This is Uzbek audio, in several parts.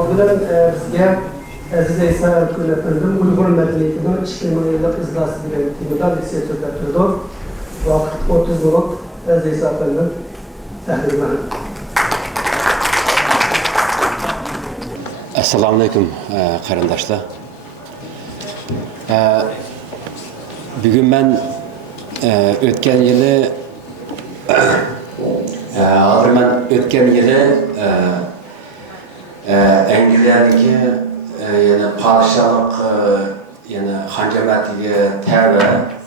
Aldı bilen bizge Aziz İsa Erkül efendim Uygur medeniyetinin 2000 yıllık izlası bilen kimden liseyi sözlertirdi. Vakit 30 yıllık Aziz İsa efendim tahlil verin. Assalamu alaikum qarindoshlar. Bugun men o'tgan yili Angliyaniki yana podshohlik yana hamjamatiga tava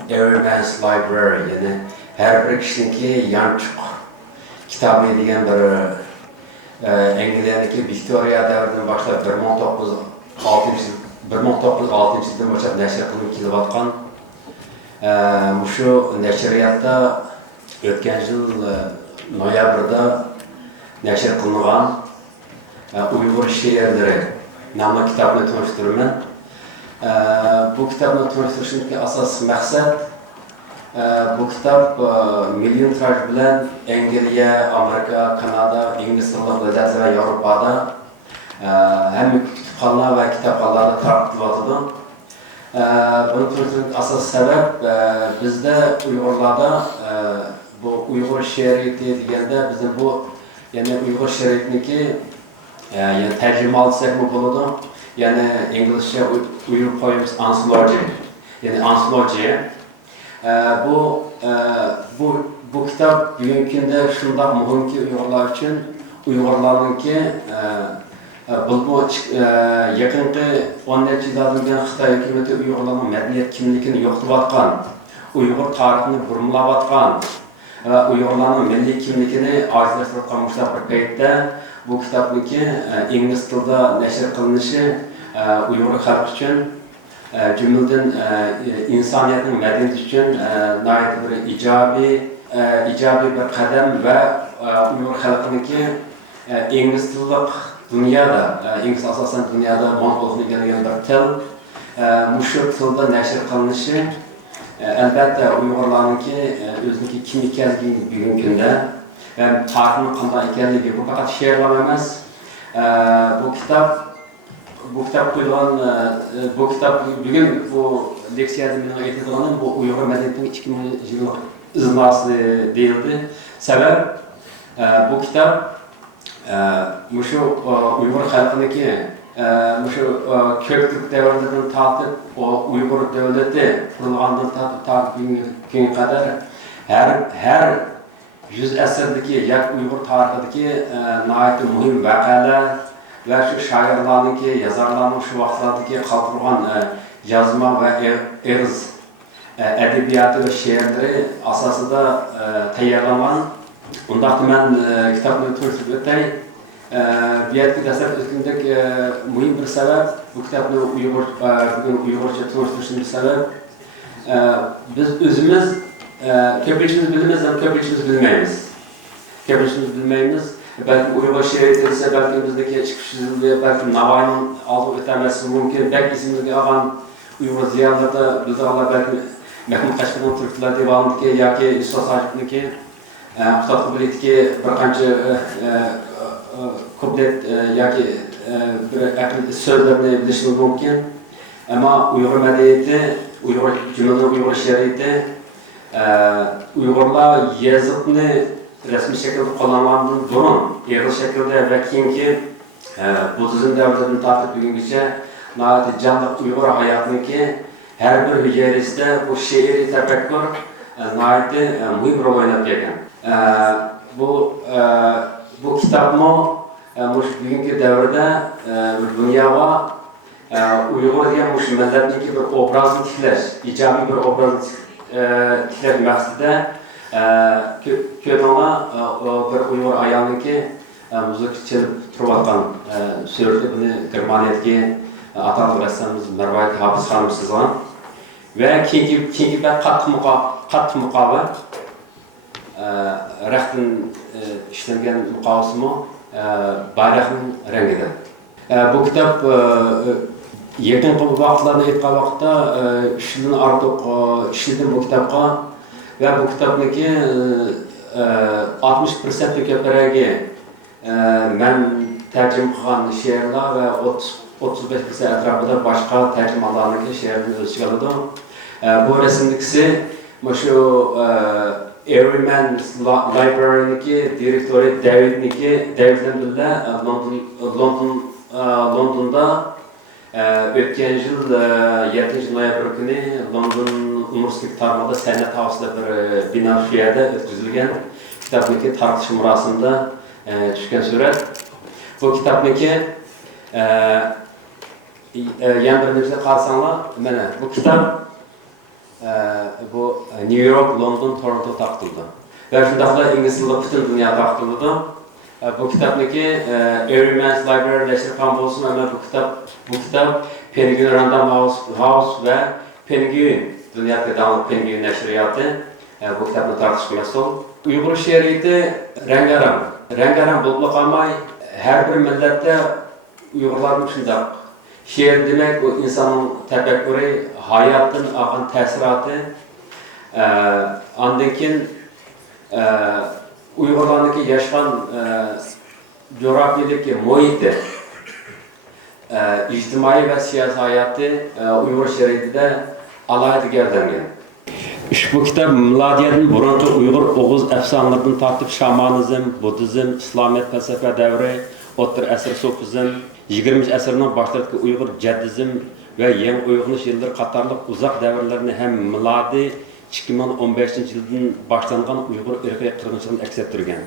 Everyman's Library yana har bir kishiniki yanchuq kitobi degan bir Angliyaniki Victoria davridan boshlab 1906-yildan boshlab nashr qilinib kelayotgan shu nashriyatda o'tgan yil noyabrda nashr qilingan Uyg'ur she'rlari nomli kitobni tanishtirman. Bu kitobni tanishtirishning asosiy maqsad bu kitob million tiraj bilan Angliya, Amerika, Kanada, ingliz tilli davlatlar va Yevropada hamma kutubxona va kitobxonalarda tarqatilyotidi. Buni tanishtirishning asosiy sabab bizda Uyg'urlarda bu Uyg'ur she'riyati deganda bizni bu ya'ni Uyg'ur she'riyatiniki yani tercüme alsak mı bunu? Yani İngilizce uyup koymuş anthology. Yani anthology. Bu kitap bugünkünde şunda mühim ki Uygurlar için Uygurların ki bu yakınki 10 yıllardan Xitoy hükümeti Uygurların medeniyet kimligini yo'qotayotgan, Uygur tarixini burmalayotgan ve Uygurların milliy kimligini ojizlashtirayotgan bir paytda bu kitaptaki İngiliz tilde neşr kılınışı Uygur halkı için cümleden insaniyetin medeniyeti için nayet bir icabi bir kadem ve Uygur halkındaki İngiliz tillik dünyada, İngiliz asasen dünyada mongolikni gelgen bir til, muşu tilde neşr kılınışı elbette Uygurlarınki özünki kim ekanligini bugünkü günde tarixini qanday ekanligi bu faqat she'rlar emas. Bu kitap bugun bu leksiyada men aytadiganim bu Uyg'ur madaniyatining 2000 yillik izlasi deyildi. Sabab bu kitap shu Uyg'ur xalqiniki shu ko'plik davridan tortib Uyg'ur davlati qurilgandan tortib bugunga qadar har 100 asrdagi yak Uyg'ur tarixidagi nihoyatda muhim voqealar va shu shoirlarniki, yozarlarning shu vaqtlardagi qoldirgan yozma va eg'iz adabiyoti va she'rlari asosida tayyorlangan. Undaqda men kitobni tanishtirib o'tay. Bu yerga dastlab o'tgandek muhim bir sabab bu kitobni Uyg'urcha tanishtirishning sababi biz o'zimiz köpüğümüz bilmez ama köpüğümüz bilmeyiz. Köpüğümüz bilmeyiz. Belki Uyg'ur she'riyati ise belki bizdeki çıkışsızlığı, belki Navay'ın aldı ötemesi mümkün. Belki isimli alan Uyg'ur ziyalarda bildiğinler belki Mehmet Kaşgar'ın Türkler Divanı'ndaki yoki Yusuf Sacib'niki Kutat Kubiliyat'daki bir qancha kuplet yoki bir sözlerini bilishi mümkün. Ama Uyg'ur medeniyeti, cümleden Uyg'ur she'riyati Uyg'urlar yazıqni rasmiy shaklda qo'llangandan burun eg'iz shaklda va keyingi budizm davridan tortib bugungacha jonli Uyg'ur hayotiniki har bir hujayrasida bu she'riy tafakkur muhim rol o'ynab kelgan. Bu kitobni bugungi davrda dunyoga Uyg'ur degan millatniki bir obrazni tiklash, ijobiy bir obrazni tiklab maqsadida ko'pona bir Uyg'ur ayolniki muzik chalib turayotgan surati buni Germaniyadagi ataliq rassomimiz Marvarid Hafiz xonim sizgan va keyingi qattiq muqova raqtdan ishlangan muqovasimi bayroqning rangida. Bu kitob yaqinqi vaqtlarda aytgan vaqtda 3 yildan ortiq ishladim bu kitobga va bu kitobniki 60% ko'pragi men tercüme kılan şehirler ve 35 etrafında başka tercümalarındaki şehirlerini ölçü aldı. Bu resimdekisi şu Everyman Library'deki direktörü David'le birlikte London'da ötken yıl 7 noyabr günü London Universiteti tarafında Sənət Havası'da bir bina şu yerde ötküzülgen kitaptaki tartışma murasında düşken suret. Bu kitaptaki yan birinizde kalsanlar, bu kitap bu New York, London, Toronto taktıldı. Ve şundakla İngiliz dili bütün dünya taktıldı. Bu kitaptaki Everyman's Library leştirkan olsun ama bu kitap Penguin Random House ve Penguin dünyada devamlı Penguin neşriyatı bu kitabını tartışması oldu. Uyghur şehriyeti rengarenk bulup kalmay her bir millette Uygurların şundak. Şehir demek o insanın tefekkürü, hayatın akan tesiratı, andaki Uygurlardaki yaşayan coğrafyadaki muhiti, ictimai ve siyasi hayatı Uygur şehriyetinde alaydı geldirilген. Bu kitap miladiyetin burunki Uygur Oğuz efsanlarından tartib şamanizm, Budizm, İslamiyet felsefe devri, O'rta asr sofizm, 20. asrning başlarındaki Uygur Jaddizm ve yeni uyg'unish yılları qatorliq uzak devirlerini hem miladi 2015 yıldan başlangan Uygur irqiy qirg'inchiligini aks ettirgan.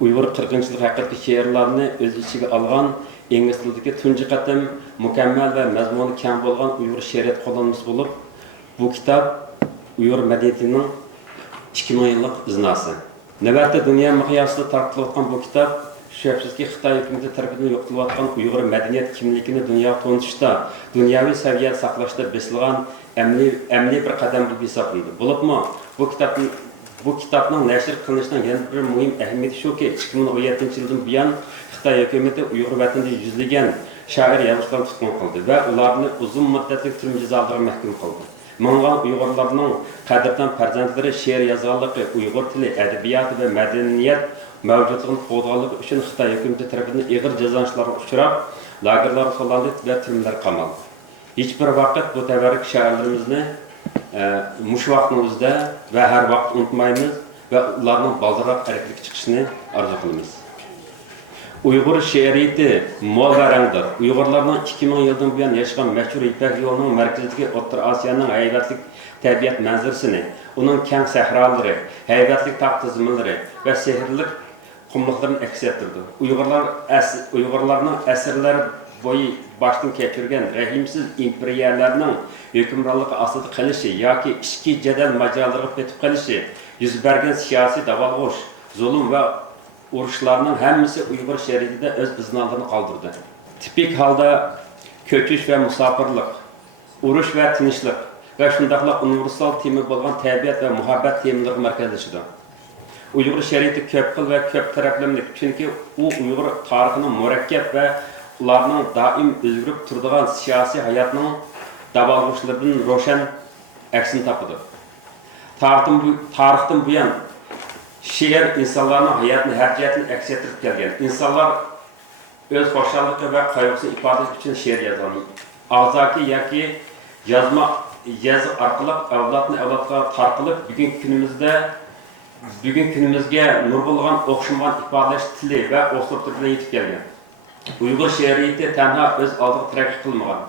Uygur qirg'inchilik haqidagi she'rlarni o'z ichiga olgan ingliz tilidagi tunji qatim mukammal va mazmuni keng bo'lgan Uygur she'riyat qo'llanmasi bo'lib, bu kitap Uygur medeniyetining 2000 yillik iznasi. Navbatda dunyo miqyosida tarqatilayotgan bu kitap şüphesizki Xitoy hukumati tarafidan yo'qotilayotgan Uygur medeniyet kimligini dunyo tonishda, dunyoviy saviyada saqlashda besilgan emni bir qadam bo'lib hisoblanadi. Bo'libmi, bu kitapning nashr qilinishining yana bir muhim ahamiyati shuki, 2017 yildan buyon Xitoy hukumati Uygur vatanida yuzlagan shoir yozuvchilarni tutqun qildi va ularni uzun muddatli turm jazolariga mahkum qildi. Ming'an Uyg'urlarning qadrdon farzandlari she'r yozganligi, Uygur tili, adabiyoti va madaniyat mavjudligini qo'zg'aligi uchun Xitoy hukumati tomonidan ig'ir jazolanishlarga uchrab, lagerlar solandi va turmalar qamaldi. Hech bir vaqt bu tabarruk shoirlarimizni mush vaqtimizda va har vaqt unutmaymiz va ularning baldiroq harakatga chiqishini orzu qilamiz. Uygur she'riyati mo'l va rangdir. Uyg'urlarning 2000 yildan buyon yashagan mashhur Ipak yo'lining markazidagi O'rta Osiyoning haybatlik tabiat manzarasini, uning keng sahrolari, haybatlik tog' tizimlari va sehrli qumliqlarni aks ettirdi. Uyg'urlarning asrlar bo'yi boshdan kechirgan rahimsiz imperiyalarning hukmronligi ostida qilishi yoki ichki jadal majallariga petib qilishi, yuz bergan siyosiy davolg'ush, zulm va urushlarning hammasi Uygur she'riyatida o'z iznalarini qoldirdi. Tipik holda ko'chish va musofirlik, urush va tinchlik va shundaqla universal tema bo'lgan tabiat va muhabbat temalari markazlashdi. Uygur she'riyati ko'p xil va ko'p taraflamli, chunki u Uygur tarixining murakkab va ularning doim o'zgarib turadigan siyosiy hayotning davolg'ushlaridan ro'shan aksini topdi. Tarixdan buyon she'r insonlarning hayotini har jihatdan aks ettirib kelgan. Insonlar o'z xo'shaligi va qayg'usini ifodalash uchun she'r yozgan. Og'zaki yoki yozma orqali avlodni avlodga tarqalib, bugungi kunimizga nur bo'lgan o'xshamagan ifodalash tili va uslublar bilan yetib kelgan. Uygur she'riyati tanha o'z oldiga taraqqiy qilmagan.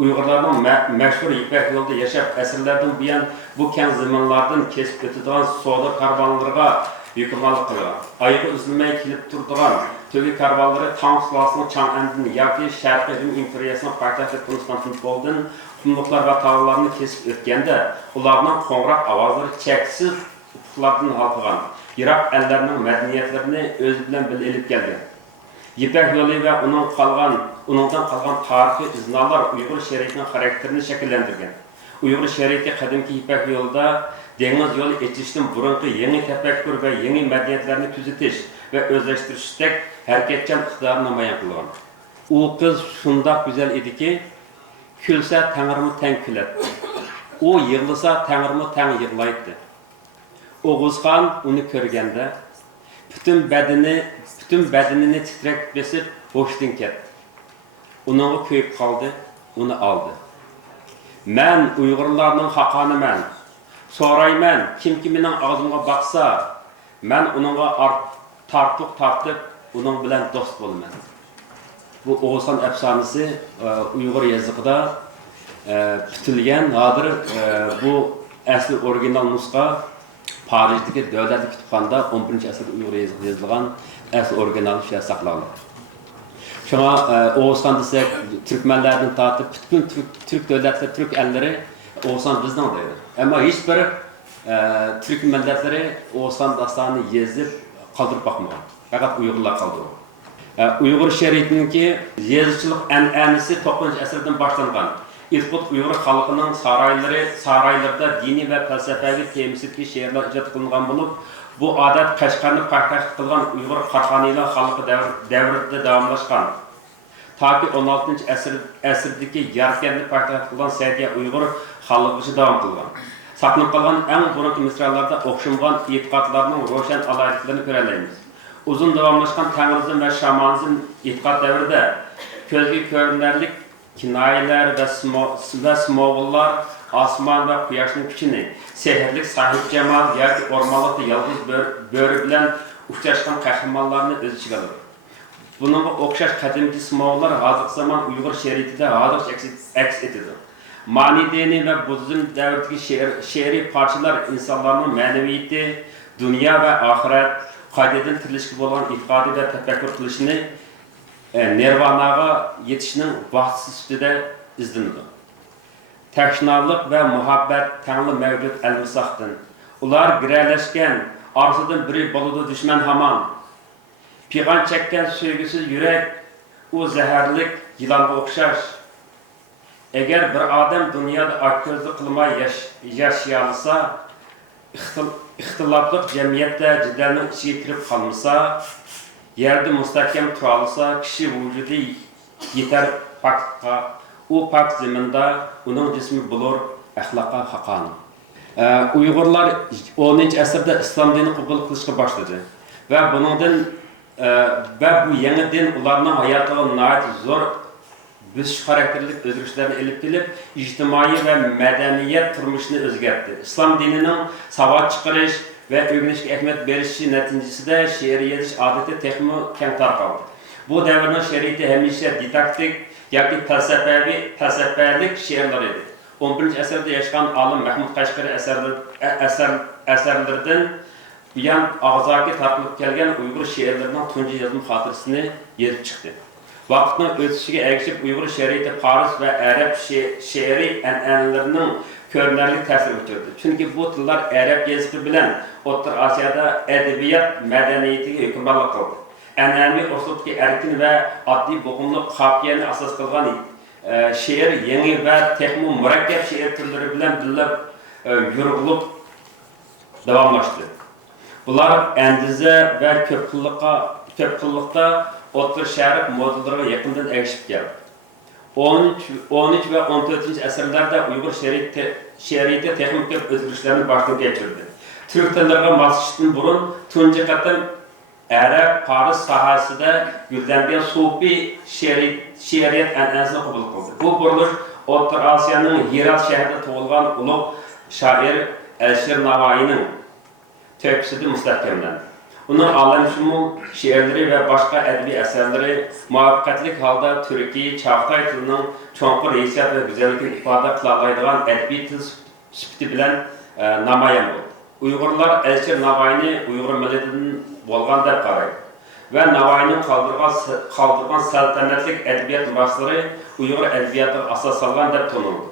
Uyg'urlarning mashhur Ipak yo'lida yashab, asrlardan buyon bu keng zamonlardan kesib o'tadigan savdo karvonlariga hukmronlik qilgan. Oyga uzilmay kelib turadigan to'gi karvonlari Tang sulosining Chang'andan yoki Sharqiy Rim imperiyasining poytaxti Konstantinopoldan qumliqlar va tog'larni kesib o'tganda, ularning qo'ng'iroq ovozlari cheksiz ufqlardan halqagan. Yiroq ellarning madaniyatlarini o'z bilan birga olib kelgan. Ipak yo'li va uningdan qolgan tarixiy iznalar Uygur she'riyatining xarakterini shakllantirgan. Uygur she'riyati qadimki Ipak yo'lida dengiz yo'li ochishdan burungi yangi tafakkur va yangi madaniyatlarni kuzatish va o'zlashtirishdek harakatchan iqtidorini namoyon qilgan. U qiz shundoq go'zal ediki, kulsa Tangirmi tang kuladi. U yig'lasa Tangirmi tang yig'laydi. Oğuzxon uni ko'rganda butun badanini titrak besib hoşdan ketdi. Onun köyüp kaldı, onu aldı. Men Uygurlarning haqqaniman. So'rayman, kim mening og'zimga baqsa, men uningga tartib, uning bilan do'st bo'laman. Bu Oğuzhan efsanesi Uyg'ur yazıqida bitilgan. Hozir bu asli orijinal nusxa Parijdagi davlat kutubxonada 11-asrda Uyg'ur yazıqida yozilgan asli orijinal shu saqlangan. Şuna Oğuzhan desek, Türkmenlerden tartib bütün Türk devletleri, Türk elleri Oğuzhan bizden deydi. Ama hiçbir Türk milletleri Oğuzhan dastanını yazıp kaldırıp bakmıyor. Fakat Uygurlar kaldırıyor. Uygur şeriatındaki yazıcılık an'anasi 9-asrdan başlangan. İlk Uygur halkının saraylarda dini ve felsefi temsilki şiirler icad kılınan bulup, bu adet Kaşgarni paytaxt kılgan Uygur Qarqanilar halkı devrinde devamlaşkan. Ta ki 16-asrdaki Yarkentni paytaxt kılgan Sadiya Uygur halkı devam kılgan. Saqlanıp kalgan en burunki misralarda okşumgan itiqatlarının roşan alaylıklarını görebiliriz. Uzun devamlaşkan Tengrizm ve Şamanizm itiqat devrinde közge görünürlük kinayeler ve smoğullar asman ve kuyaşın küçüğünü, seherlik sahip cemal yoki ormanlıkta yalnız börü bilen uçaşkan kahramanlarını öz içine alır. Bununla okşaş kadimki smoğullar hazır zaman Uygur şeritide hazır aks edilir. Mani dini ve Budizm devletindeki şiiri parçalar insanların meneviyeti, dünya ve ahiret, kaydeden tirilişki olan itikadi ve tefekkür kılışını nirvanaga yetişinin vaxtsız üstüde izlenir. Teşnalık ve muhabbet tanrı mevcut elbisaqtın. Ular girerleşken arzudan biri boludu düşman haman. Piğan çekken söygüsüz yürek, o zehirlik yılanға okşaş. Eğer bir adam dünyada akközlü kılmay yaşayalsa, ixtilaflıq cemiyette ciddelinin içine kirip kalmasa, yerde müstahkem turalsa, kişi vücudu yeter pakka, o pak zeminde onun cismi bulur ahlaka haqqani. Uygurlar 10-asrda İslam dini qabul qilishga başladı. Ve bundan bu yeni din ularning hayotiga nihoyat zo'r büzüş karakterlik özgürlüklerini elip gelip, ictimai ve medeniyet turmuşunu özgertti. İslam dininin savat çıkarış ve öğrenişe ehmet verişi neticesinde şiir yazış adeti tekmi keng tarqaldı. Bu devrinin şeriyeti hemişe didaktik, yoki felsefelik şiirler idi. 11-asrda yaşayan alim Mahmud Qashqari eserlerden buyan ağzaki tarqılıp kelgen Uygur şiirlerinin tunji yazım hatırasını yazıp çıktı. Vaqtning o'tishiga ergishib Uyg'ur şeriati Paris ve Arap şiiri an'analarının ko'rinarli ta'sir o'tkazdi. Chunki bu tillar Arab yazıqi bilan O'rta Osiyoda edebiyot madaniyatiga hukmronlik qildi. An'anaviy uslubdagi erkin ve oddiy bo'g'imli qafiyani asos qilgan şiir yangi ve texmi murakkab şiir turlari bilan birga yurg'ilib davomlashdi. Bular andiza ve ko'pqilliqda O'rta Sharq modellarga yaqindan erishib keldi. 13 ve 14 asrlarda Uyg'ur şeriati texnik o'zgarishlarni boshdan kechirdi. Türk tillariga moslashishdan burun tunji qatam Arab Paris sohasida gullangan sufi şeriat an'anasini qabul qildi. Bu burilish O'rta Osiyoning Hirat shahrida tug'ilgan ulug' shoir Alisher Navoiyning tepkisida mustahkamlandi. Onun alamşumul şiirleri ve başka edebi eserleri muvaffaqiyatli halda Türkiye Çağatay tilinin çoğunlukla hissiyat ve güzellikini ifade kılalaydıgan edebi til süpti bilen namayan oldu. Uygurlar Alisher Navoiyni Uygur milletinden bolgan dep qaraydı. Ve Navoiynin kaldırgan saltanatlik edebiyat mirasları Uygur edebiyatı asasalgan dep tanındı.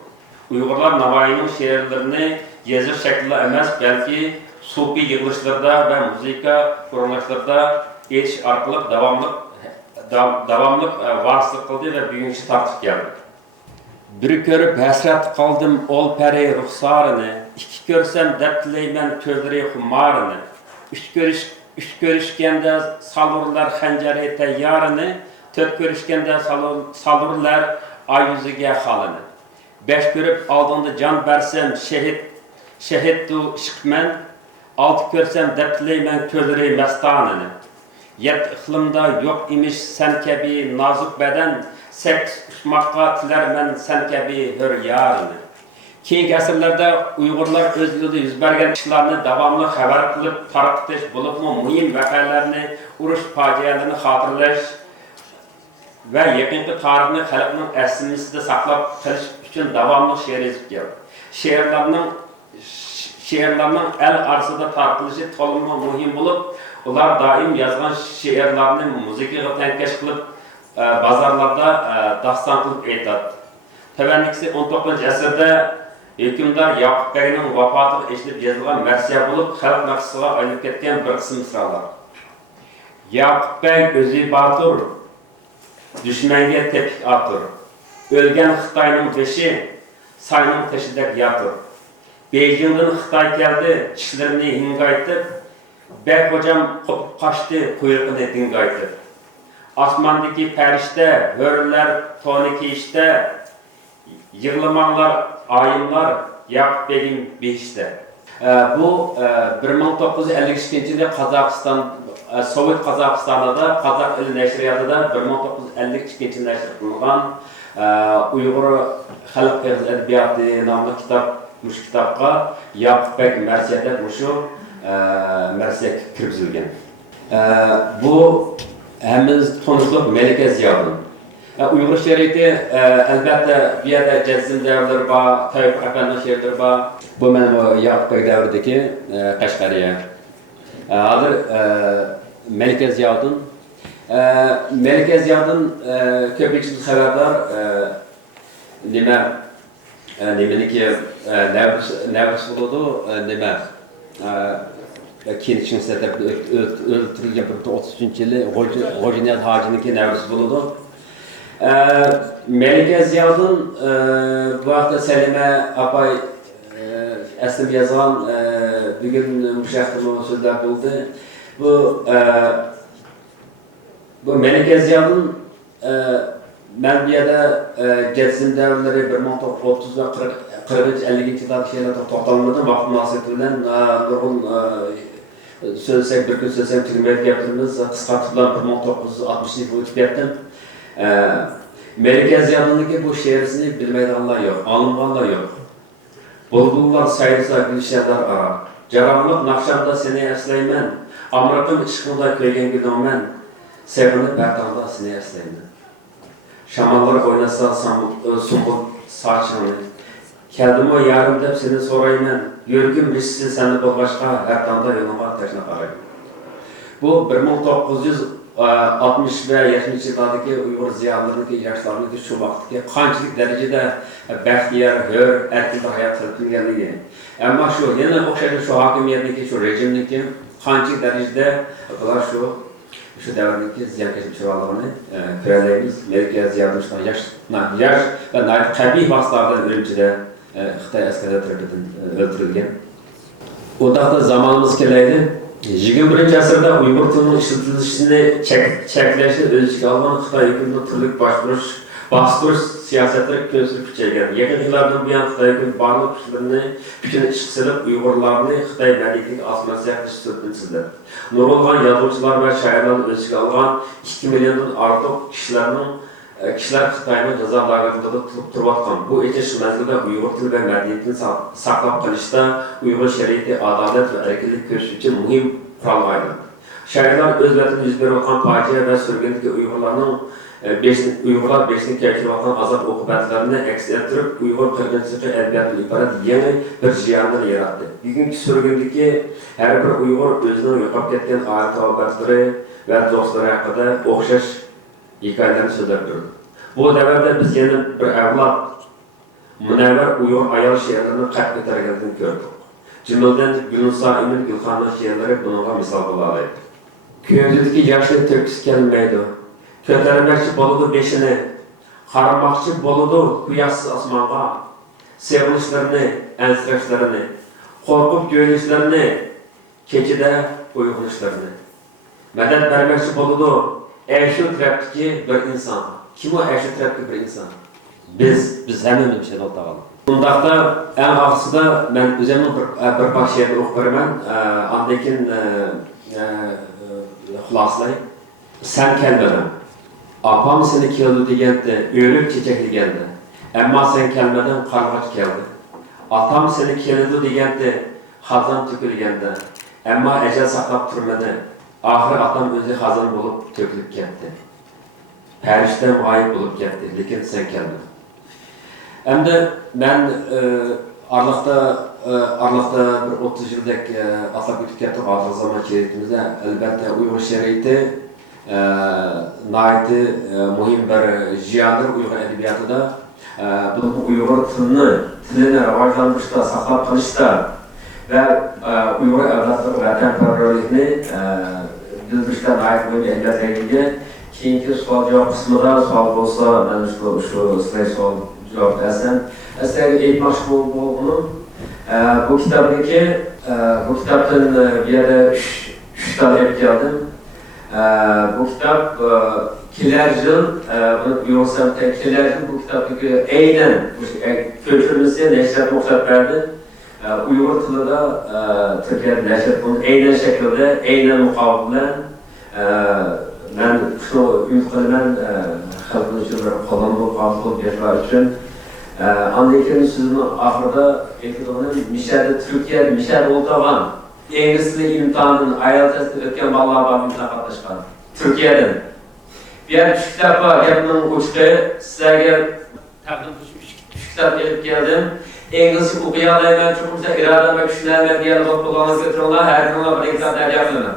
Uygurlar Navoiynin şiirlerini yazı şeklinde emas, belki sufi yığılışlarda ve müzika kuruluşlarda geçiş arkalık davamlık vasıtlık kıldı ve büyüyüşü tartışıp geldi. Bir körüp hasret kaldım ol peri ruhsarını, iki görsem dep tileymen közleri humarını, üç görüşkende salurlar hancari teyyarını, dört görüşkende salurlar ay yüzüge halını. Beş görüp aldığında can versem şehit du şıkmen, altı görsem dep tileymen közleri mestanını. Yet iqlimda yok imiş sen kebi nazuk beden, sek uçmakka tilermen sen kebi hür yarını. Keyingi asırlarda Uygurlar öz yılda yüz bergen işlerini devamlı haber kılıp tarqıtış bulup mu mühim vakalarını, uruş facialarını hatırlaş ve yakınki tarihini halkının eslimlisinde saklap kılış için devamlı şiir yazıp geldi. Şiirlerinin el arasında tartılışı tolunma mühim bulup, ular daim yazgan şiirlerini müzikaya tenkeş kılıp bazarlarda dastan kılıp eytadi. Tövendikisi 19. asırda hükümdar Yakup Bey'nin vafatıga eşilip yazılgan mersiya bulup, halk naqsıga aylanıp ketken bir kısım mısralar. Yakup Bey özü batur, düşmenge tepik atır. Ölgen Xitayning beşi, sayning teşidek yatır. Beijing'den Xitay geldi, kişilerini hingaytib, Bek hocam kopup kaçtı, kuyruğunu dingaytib. Asmandaki perişte, hörler toni kiyişte, yığılmanlar, ayınlar Yakup Bey'in behişte. Bu 1952 yılında Kazakistan, Sovyet Kazakistan'da, Kazak ili neşriyatıda 1952 yılında neşr kılıngan Uygur Halk Edebiyatı namlı kitapka Yakup Bey mersiyete mersiyet kirgizilgen. Bu hemimiz tanışlık Melike Ziya'nın. Uygur şeriyeti elbette bir yerde Cezim devrleri var, Tayyip Efendi'nin şehirleri var. Bu benim Yakup Bey devrideki Kaşgariye. Adı Melike Ziya'nın. Melike Ziya'nın köpekçimiz haberdar nemeniki nevris buludu, keyin için setep öldürülgen 33. yılı Hojiniyat Hacı'nınki nevris buludu. Melike Ziya'nın bu hafta Selime apay eslim yazan bugün müşahitli sözler buldu. Bu Melike Ziya'nın ben bir yerde Cezim devrleri 1930 ve 40-50 yıllarda şeylerde toxtalmadım. Vakti münasebetinden nurgun söylesek, bir gün söylesem tükemek yaptığımız kısaltılan 1960 yılı ötüp yaptım. Melike Ziya'nınki bu şiirisini bilmeydenler yok, anlamayanlar yok. Bulgullar sayılsa gülüşerler arar. Caranlık nakşamda seni esleymen, Amrık'ın ışkında köygen gidomen, Sevinip bertanda seni esleymen. Şamallar oynasa sumbul saçını, Keldim o yarım dep seni soraymen, Yörgüm rişsi seni başka her tanda yoluma teşne qarayım. Bu 1960 ve 70 yıllardaki Uygur ziyalarındaki yaşlarındaki şu vaxtki qanchalik derecede baxtiyar, hör, erkin hayat sürtüngenligi. Ama şu yine o'xshaydi şu hakimiyetdeki, şu rejimdeki qanchalik derecede bular şu devrdeki ziyankeşlik çuvallarını köreleyimiz. Melike Ziya'nın yaş ve tabiiy vaqtlardan ölümcüde Xitay askerler tarafından öldürülgen. Odaqda zamanımız keleydi. 21. asırda Uygur tilinin işletilişini çekleşini öz içine algan Xitay hükümünün türlük bastırış siyasetleri kösürüp küçeygen. Yakın yıllardan bu yana Xitay hükümü barlık güçünü işçisilip Uygurlarını Xitay medeniyetinin asması yaklaşık sürtünsüzler. Nurulgan yazıcılar ve şairlerin öz içine algan 2 milyondan artık kişiler Xitay'ın ceza lagerinde turbatkan. Bu etiş menzilde Uygur tili ve medeniyetini saklap kalışta Uygur şeriyeti, adalet ve erkinlik köşü için mühim kuralgaydı. Şairler özlerinin yüz berip olan facia ve sürgündeki Uygurlar 5'ini keçirip olan azap okubetlerini eks ettirip Uygur kırgıncılığı edebiyatını ibaret yeni bir jiyanını yarattı. Bugünkü sürgündeki her bir Uygur özünün yoqap ketken aile tavabetleri ve dostları hakkında okşaş hikayelerini söyler durdu. Bu devrede biz yeni bir evlat, münevver Uygur ayal şiirlerinin kalp götürgenliğini gördük. Cümleden Gülün Saim'in Gülxan'ın şiirleri bununla misal bulalıydı. Köyümüzdeki yaşlı töküsü gelmeydi. Kötürmekçi boludu beşini, qaramakçı boludu kuyassız asmanğa, sevinişlerini, ensirashlerini, korkup göğünüşlerini, keçide uygunuşlarını. Medet vermekçi boludu eşit treptiki bir insan. Kim o eşit treptiki bir insan? Biz hemen bir şey oltalım. Bundaqda en ağırsı da ben özümün bir parçaya okup vermem, andakin xulaslay. sen kelmedin. Apam seni keldi degende, örük çiçekli geldi. Ama sen kelmedin, kargaç geldi. Atam seni keldi degende, hazan tökülgende. Ama ecel saklap turmadı. Ahir atam özü hazan bulup tökülüp gitti. Perişten gayip bulup gitti, lekin sen kelmedin. Hem de ben Arlıqda bir 30 yıldak atlap ötüp kettik ahir zaman şeritimizde. Elbette Uyghur şeriti nayeti muhim bir jiyandır Uyghur edebiyatıda. Bu Uyghur tilini rivajlanmışta, saklap kalışta ve Uyghur evlatlık ve temporallikini bildirişten ait muhim ehliyetlerinde keyinki sual-cevap kısmında sual bolsa, ben şu slay sual cevap etsem. Sizlerge aytmoqchi bo'lganim bu kitaptan bir yerde 3 tane olib keldim. Bu kitap kelar yil yo'qsam kelar yil bu kitapdagi aynan ko'chirmasi nashriyat o'xshab berdi. Uyg'ur tilida Turkiyada nashriyat bo'ldi. Aynan shaklda, aynan muqobil bilan men shu umid qilaman xalqimiz uchun bir qo'llanma qabul qilishlar uchun. Ondan keyin sizni oxirida aytadiganim Mishada Turkiyada Mishada o'tirgan ingliz tili imtihonidan IELTS'dan o'tgan bolalar bor imtihon qatnashgan. Turkiyadan. Bu yerda 3 kitap bor, gapning o'chqi sizlarga taqdim qilib 3 kitap olib keldim. İngilizce o'qiy olmayman, chunki irodam va kuchlarim degan bo'lganingizga turinglar, har kuni bir kitap tayyor qilaman.